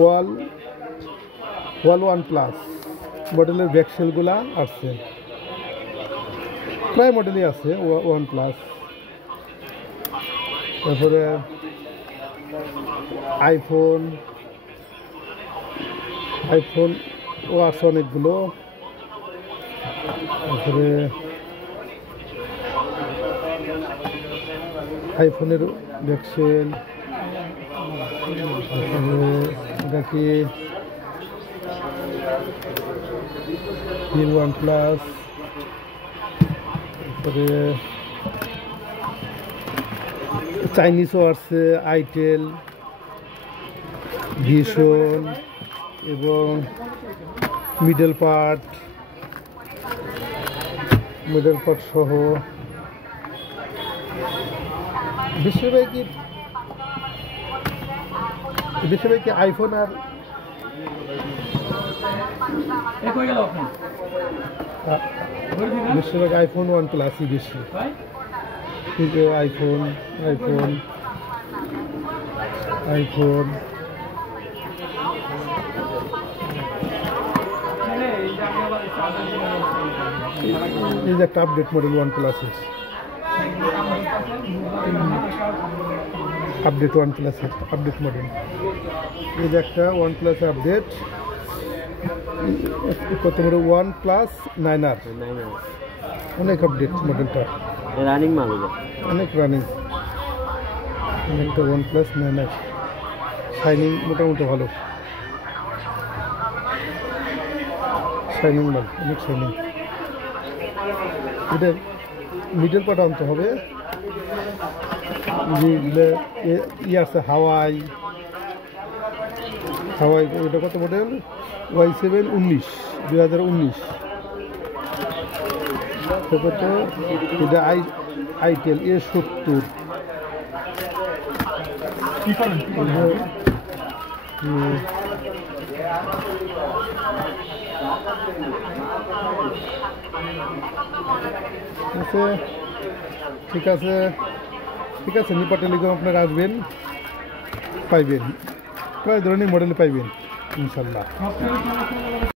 ওয়াল ওয়াল one plus মডেলের ব্যাকসেলগুলা আসছে, প্রায় মডেলই আছে ওয়ান প্লাস। তারপরে আইফোন ও আছে অনেকগুলো। তারপরে আইফোনের ব্যাকসেল, এটা কি ওয়ান প্লাস। তারপরে চাইনিজও আছে, আইটেল, ভিশন এবং মিডল পার্ট সহ বেশিরভাগই আইফোন আর বেশিরভাগ আইফোন ওয়ান প্লাসই বেশি। কিন্তু আইফোন এই যে একটা আপডেট মডেল ওয়ান প্লাসের, আপডেট মডেল। এই যে একটা ওয়ান প্লাস আপডেট, কত বড় ওয়ান প্লাস 9R, অনেক আপডেট মডেলটা, রানিং মাল, অনেক রানিং। একটা ওয়ান প্লাস 9R শাইনিং, মোটামুটি ভালো শাইনিং মাল, অনেক শাইনিং। এটা মিডল পার্ট আনতে হবে। আছে হাওয়াই, এটা কত মডেল? Y7 2019। তারপরে এটা আইটেল A70। ঠিক আছে নিপা টেলিকম আপনারা আসবেন, পাইবেন প্রায় ধরনের মডেল পাইবেন ইনশাল্লাহ।